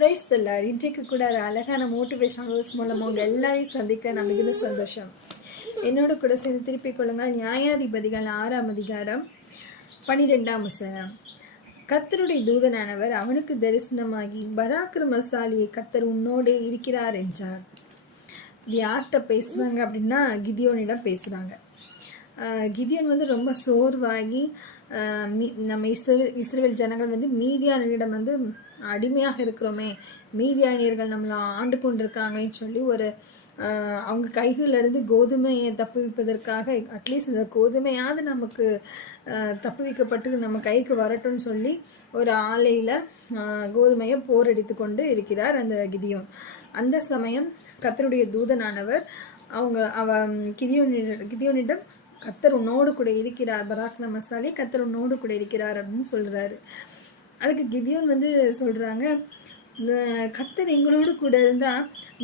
Price தல்லார் இன்றைக்கு கூட ஒரு அழகான மோட்டிவேஷன் வேர்ஸ் மூலம் உங்கள் எல்லாரையும் சந்திக்க நான் மிகுந்த சந்தோஷம். என்னோட கூட சேர்ந்து திருப்பிக் கொள்ளுங்கள். நியாயாதிபதிகள் ஆறாம் அதிகாரம் பன்னிரெண்டாம் வசனம். கத்தருடைய தூதனானவர் அவனுக்கு தரிசனமாகி பராக்கிரமசாலியை கத்தர் உன்னோடே இருக்கிறார் என்றார். இது யார்கிட்ட பேசுனாங்க அப்படின்னா கிதியோனிடம் பேசுகிறாங்க கிதியோன் வந்து ரொம்ப சோர்வாகி நம்ம இஸ்ரேல் இஸ்ரேல் ஜனங்கள் வந்து மீதியானிடம் வந்து அடிமையாக இருக்கிறோமே. மீதியானியர்கள் நம்மளை ஆண்டு கொண்டிருக்காங்கன்னு சொல்லி ஒரு அவங்க கைகளிலிருந்து கோதுமையை தப்புவிப்பதற்காக அட்லீஸ்ட் இந்த கோதுமையாவது நமக்கு தப்புவிக்கப்பட்டு நம்ம கைக்கு வரட்டும்னு சொல்லி ஒரு ஆலையில் கோதுமையை போரடித்து கொண்டு இருக்கிறார் அந்த கிதியோன். அந்த சமயம் கத்தருடைய தூதனானவர் அவங்க அவ கிதியோனிட கிதியோனிடம் கத்தர் உன்னோடு கூட இருக்கிறார் பராக்ன மசாலி கத்தர் உன்னோடு கூட இருக்கிறார் அப்படின்னு சொல்கிறாரு அதுக்கு கிதியோன் வந்து சொல்றாங்க இந்த கர்த்தர் எங்களோடு கூட இருந்தா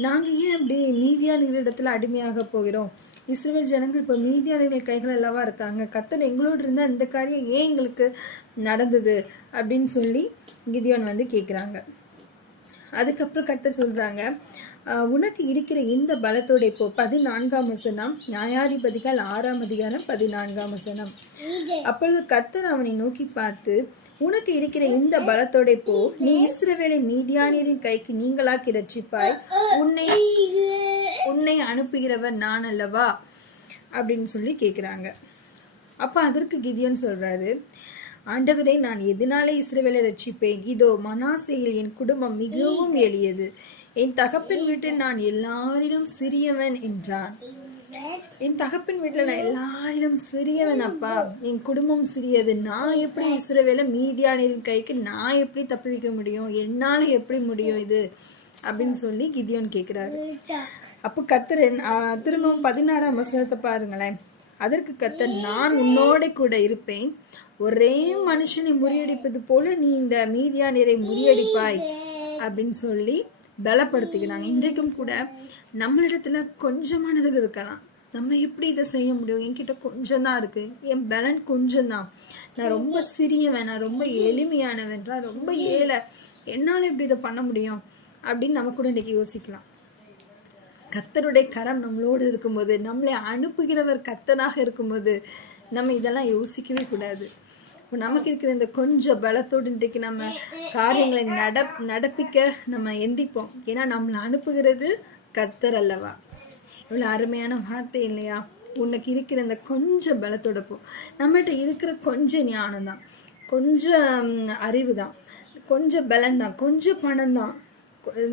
நாங்க ஏன் அப்படி மீதியான இடத்துல அடிமையாக போகிறோம்? இஸ்ரேல் ஜனங்கள் இப்போ மீதியானர்கள் கைகள் அல்லவா இருக்காங்க? கர்த்தர் எங்களோடு இருந்தால் இந்த காரியம் ஏன் எங்களுக்கு நடந்தது? அப்படின்னு சொல்லி கிதியோன் வந்து கேட்குறாங்க அதுக்கப்புறம் கர்த்தர் சொல்றாங்க "ஆஹ், உனக்கு இருக்கிற இந்த பலத்தோட இப்போ பதினான்காம் வசனம் நியாயாதிபதிகள் ஆறாம் அதிகாரம் பதினான்காம் வசனம். அப்பொழுது கர்த்தர் அவனை நோக்கி பார்த்து உனக்கு இருக்கிற இந்த பலத்தோட போ. நீ இஸ்ரவேலை மீதியானியரின் கைக்கு நீங்களாக்கி ரட்சிப்பாய் உன்னை உன்னை அனுப்புகிறவர் நான் அல்லவா? அப்படின்னு சொல்லி கேட்குறாங்க அப்போ அதற்கு கிதியோன் சொல்றாரு ஆண்டவரை நான் எதனாலே இஸ்ரவேலை ரட்சிப்பேன் இதோ மனாசையில் என் குடும்பம் மிகவும் எளியது. என் தகப்பின் வீட்டில் நான் எல்லாரிலும் சிறியவன் என்றான். என் தகப்பின் வீட்டில் நான் எல்லாரிலும் சிறியவன் அப்பா என் குடும்பம் சிறியது. நான் எப்படி இஸ்ரவேலை மீதியானின் கைக்கு நான் எப்படி தப்பி வைக்க முடியும்? என்னால் எப்படி முடியும் இது? அப்படின்னு சொல்லி கிதியோன் கேட்குறாரு அப்போ கத்தர் திரும்பவும் பதினாறாம் வசனத்தை பாருங்களேன். அதற்கு கத்தர் நான் உன்னோட கூட இருப்பேன். ஒரே மனுஷனை முறியடிப்பது போல நீ இந்த மீதியானியரை முறியடிப்பாய். அப்படின்னு சொல்லி பலப்படுத்திக்கிறாங்க இன்றைக்கும் கூட நம்மளிடத்துல கொஞ்சமானது இருக்கலாம். நம்ம எப்படி இதை செய்ய முடியும்? என்கிட்ட கொஞ்சம் தான் இருக்கு. என் பலன் கொஞ்சம் தான் நான் ரொம்ப சிறியவன் நான் ரொம்ப எளிமையானவன் நான் ரொம்ப ஏழை. என்னால் எப்படி இதை பண்ண முடியும்? அப்படின்னு நம்ம கூட இன்றைக்கி யோசிக்கலாம். கத்தருடைய கரம் நம்மளோடு இருக்கும்போது நம்மளை அனுப்புகிறவர் கத்தனாக இருக்கும்போது நம்ம இதெல்லாம் யோசிக்கவே கூடாது. இப்போ நமக்கு இருக்கிற இந்த கொஞ்சம் பலத்தோடு இன்றைக்கு நம்ம காரியங்களை நட நடப்பிக்க நம்ம எந்திப்போம். ஏன்னா நம்மளை அனுப்புகிறது கத்தர் அல்லவா? இவ்வளோ அருமையான வார்த்தை இல்லையா? உனக்கு இருக்கிற அந்த கொஞ்சம் பலத்தோட போ நம்மகிட்ட இருக்கிற கொஞ்சம் ஞானம் தான் கொஞ்சம் அறிவு தான் கொஞ்சம் பலன் தான் கொஞ்சம் பணம் தான்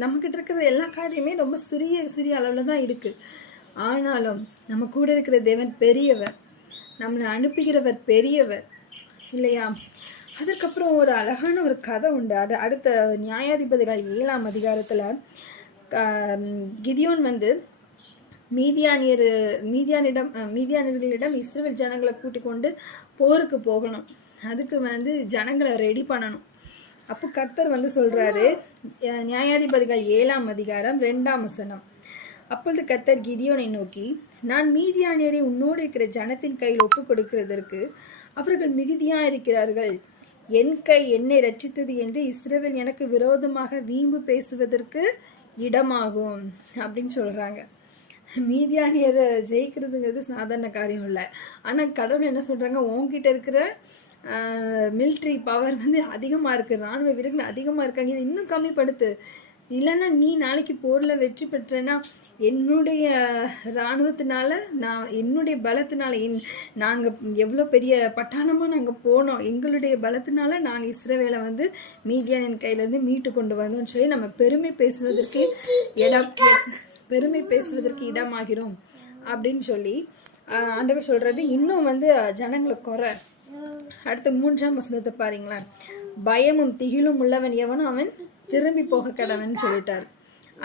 நம்மக்கிட்ட இருக்கிற எல்லா காரியமே ரொம்ப சிறிய சிறிய அளவில் தான் இருக்குது ஆனாலும் நம்ம கூட இருக்கிற தேவன் பெரியவர். நம்மளை அனுப்புகிறவர் பெரியவர். இல்லையா? அதுக்கப்புறம் ஒரு அழகான ஒரு கதை உண்டு. அது அடுத்த நியாயாதிபதிகள் ஏழாம் அதிகாரத்தில் கிதியோன் வந்து மீதியானியர் மீதியானிடம் மீதியானியர்களிடம் இஸ்ரேல் ஜனங்களை கூட்டிக் கொண்டு போருக்கு போகணும். அதுக்கு வந்து ஜனங்களை ரெடி பண்ணணும். அப்போ கர்த்தர் வந்து சொல்கிறாரு நியாயாதிபதிகள் ஏழாம் அதிகாரம் ரெண்டாம் வசனம். அப்பொழுது கர்த்தர் கிதியோனை நோக்கி நான் மீதியானியரை உன்னோடு இருக்கிற ஜனத்தின் கையில் ஒப்பு கொடுக்கிறதற்கு அவர்கள் மிகுதியாக இருக்கிறார்கள் என் கை என்னை ரட்சித்தது என்று இஸ்ரேவில் எனக்கு விரோதமாக வீம்பு பேசுவதற்கு இடமாகும். அப்படின்னு சொல்கிறாங்க மீதியானியரை ஜெயிக்கிறதுங்கிறது சாதாரண காரியம் இல்லை. ஆனால் கடவுள் என்ன சொல்கிறாங்க உங்ககிட்ட இருக்கிற மிலிட்ரி பவர் வந்து அதிகமாக இருக்குது ராணுவ வீரர்கள் அதிகமாக இருக்காங்க. இது இன்னும் கம்மிப்படுத்து. இல்லைன்னா நீ நாளைக்கு போரில் வெற்றி பெற்றேன்னா என்னுடைய இராணுவத்தினால நான் என்னுடைய பலத்தினால என் நாங்கள் எவ்வளோ பெரிய பட்டாளமாக நாங்கள் போனோம். எங்களுடைய பலத்தினால நாங்கள் இஸ்ரேவேலை வந்து மீதியானின் கையிலேருந்து மீட்டு கொண்டு வந்தோம்னு சொல்லி நம்ம பெருமை பேசுவதற்கு இடம் பெருமை பேசுவதற்கு இடமாகிறோம் அப்படின்னு சொல்லி ஆண்டவர் சொல்றது இன்னும் வந்து ஜனங்களை குறை. அடுத்து மூன்றாம் வசனத்தை பாருங்களேன். பயமும் திகிலும் உள்ளவன் எவனும் அவன் திரும்பி போக கடவன் சொல்லிட்டார்.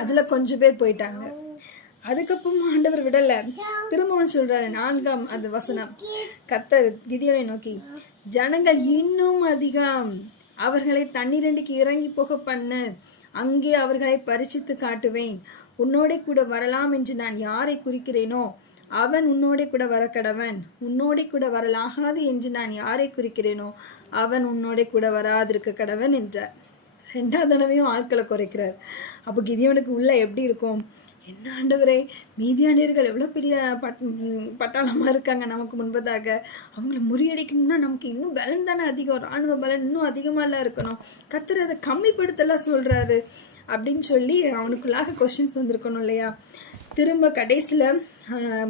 அதுல கொஞ்சம் பேர் போயிட்டாங்க. அதுக்கப்புறம் ஆண்டவர் விடல. திரும்பவும் சொல்றாரு நான்காம் அந்த வசனம். கத்தர் கிதியோனை நோக்கி ஜனங்கள் இன்னும் அதிகம். அவர்களை தண்ணீரண்டுக்கு இறங்கி போக பண்ண. அங்கே அவர்களை பரிசித்து காட்டுவேன். உன்னோட கூட வரலாம் என்று நான் யாரை குறிக்கிறேனோ அவன் உன்னோட கூட வர கடவன் உன்னோட கூட வரலாகாது என்று நான் யாரை குறிக்கிறேனோ அவன் உன்னோட கூட வராதிருக்க கடவன் என்றார். ரெண்டாவது தடவையும் ஆட்களை குறைக்கிறார். அப்போ கிதியோனுக்கு உள்ள எப்படி இருக்கும்? என்ன ஆண்டவரே மீதியானியர்கள் எவ்வளோ பெரிய பட் பட்டாளமாக இருக்காங்க நமக்கு முன்பதாக. அவங்கள முறியடிக்கணும்னா நமக்கு இன்னும் பலன் தானே அதிகம். ராணுவ பலன் இன்னும் அதிகமாகலாம் இருக்கணும். கத்துறதை அதை கம்மிப்படுத்தலாம் சொல்கிறாரு அப்படின்னு சொல்லி அவனுக்குள்ளாக கொஷின்ஸ் வந்திருக்கணும் இல்லையா? திரும்ப கடைசியில்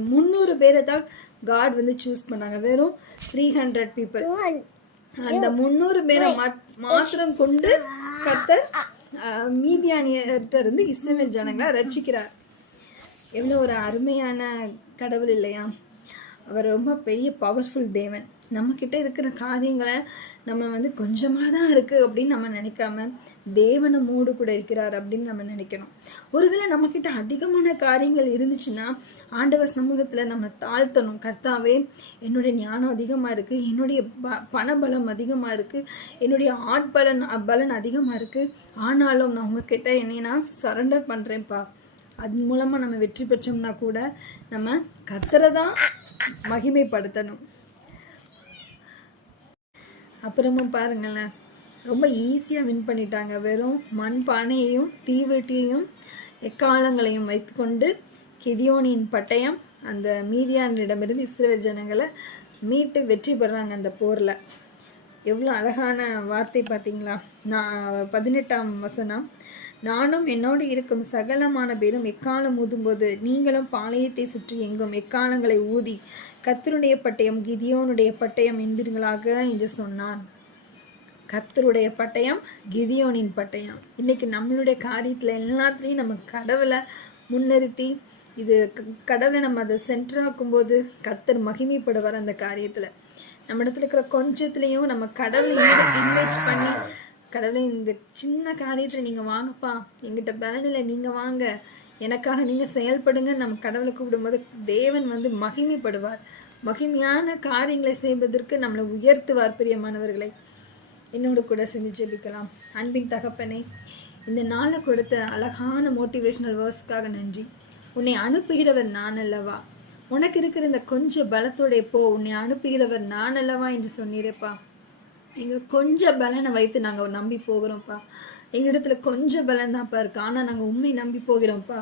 முந்நூறு பேரை தான் காட் வந்து சூஸ் பண்ணாங்க. வெறும் த்ரீ ஹண்ட்ரட் பீப்புள் அந்த முந்நூறு பேரை மாத்- மாத்திரம் கொண்டு கத்தர் மீதியானியர்கிட்ட இருந்து இஸ்ரவேல் ஜனங்களை ரட்சிக்கிறார். எவ்வளோ ஒரு அருமையான கடவுள் இல்லையா? அவர் ரொம்ப பெரிய பவர்ஃபுல் தேவன். நம்மக்கிட்ட இருக்கிற காரியங்களை நம்ம வந்து கொஞ்சமாக தான் இருக்குது அப்படின்னு நம்ம நினைக்காம தேவனை மூடு கூட இருக்கிறார் அப்படின்னு நம்ம நினைக்கணும். ஒருவேளை நம்மக்கிட்ட அதிகமான காரியங்கள் இருந்துச்சுன்னா ஆண்டவர் சமூகத்தில் நம்ம தாழ்த்தணும். கர்த்தாவே என்னுடைய ஞானம் அதிகமாக இருக்குது என்னுடைய ப பணபலம் அதிகமாக இருக்குது என்னுடைய ஆட்பலன் பலன் அதிகமாக இருக்குது ஆனாலும் நான் உங்ககிட்ட என்னை நான் சரண்டர் பண்ணுறேன்ப்பா அது மூலமாக நம்ம வெற்றி பெற்றோம்னா கூட நம்ம கத்துறதான் மகிமைப்படுத்தணும். அப்புறமும் பாருங்களேன். ரொம்ப ஈஸியாக வின் பண்ணிட்டாங்க. வெறும் மண் பானையையும் தீவெட்டியையும் எக்காலங்களையும் வைத்துக்கொண்டு கிதியோனின் பட்டயம் அந்த மீதியானிடமிருந்து இஸ்ரேல் ஜனங்களை மீட்டு வெற்றி பெறாங்க அந்த போரில். எவ்வளோ அழகான வார்த்தை பார்த்தீங்களா நான் பதினெட்டாம் வசனம். நானும் என்னோடு இருக்கும் சகலமான பேரும் எக்காலம் ஊதும்போது நீங்களும் பாளையத்தை சுற்றி எங்கும் எக்காலங்களை ஊதி கத்தருடைய பட்டயம் கிதியோனுடைய பட்டயம் என்பீர்களாக என்று சொன்னான். கர்த்தருடைய பட்டயம் கிதியோனின் பட்டயம். இன்னைக்கு நம்மளுடைய காரியத்தில் எல்லாத்துலேயும் நம்ம கடவுளை முன்னிறுத்தி இது க- கடவுளை நம்ம அதை சென்டராக்கும் கத்தர் கர்த்தர் மகிமைப்படுவார் அந்த காரியத்தில். நம்ம இடத்துல இருக்கிற கொஞ்சத்துலேயும் நம்ம கடவுளை இன்வெஸ்ட் பண்ணி கடவுளை இந்த சின்ன காரியத்தில் நீங்கள் வாங்கப்பா. எங்கிட்ட பலனில் நீங்கள் வாங்க. எனக்காக நீங்கள் செயல்படுங்க. நம்ம கடவுளை கூப்பிடும்போது தேவன் வந்து மகிமைப்படுவார். மகிமையான காரியங்களை செய்வதற்கு நம்மளை உயர்த்துவார் பிரியமானவர்களை. என்னோடு கூட செஞ்சு ஜெபிக்கலாம். அன்பின் தகப்பனே இந்த நாளை கொடுத்த அழகான மோட்டிவேஷ்னல் வேர்ஸ்க்காக நன்றி. உன்னை அனுப்புகிறவர் நான் அல்லவா? உனக்கு இருக்கிற இந்த கொஞ்சம் பலத்தோட போ. உன்னை அனுப்புகிறவர் நான் அல்லவா என்று சொன்னீரேப்பா. எங்கள் கொஞ்சம் பலனை வைத்து நாங்கள் நம்பி போகிறோம்ப்பா. எங்கள் இடத்துல கொஞ்சம் பலன் தான்ப்பா இருக்கு. ஆனால் நாங்கள் உண்மை நம்பி போகிறோம்ப்பா.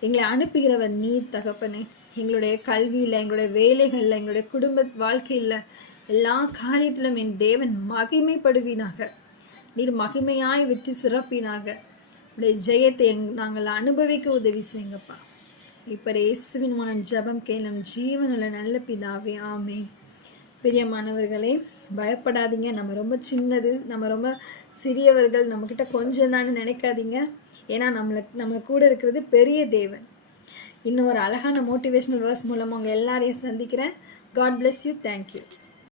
எங்களை அனுப்புகிறவர் நீர் தகப்பனே. எங்களுடைய கல்வியில் எங்களுடைய வேலைகளில் எங்களுடைய குடும்ப வாழ்க்கையில் எல்லா காரியத்திலும் என் தேவன் மகிமைப்படுவீனாக. நீர் மகிமையாய் வெற்றி சிறப்பினாக. உடைய ஜெயத்தை எங் நாங்கள் அனுபவிக்க உதவி செய்யுங்கப்பா. இப்போ இயேசுவின் மூலம் ஜெபம் கேளும் ஜீவனுள்ள நல்ல பிதாவே ஆமே பிரியமானவர்களே பயப்படாதீங்க. நம்ம ரொம்ப சின்னது நம்ம ரொம்ப சிறியவர்கள் நம்மக்கிட்ட கொஞ்சம் தானே நினைக்காதீங்க. ஏன்னா நம்மளை நம்ம கூட இருக்கிறது பெரிய தேவன். இன்னும் ஒரு அழகான மோட்டிவேஷனல் வேர்ஸ் மூலம் உங்கள் எல்லாரையும் சந்திக்கிறேன். God bless you thank you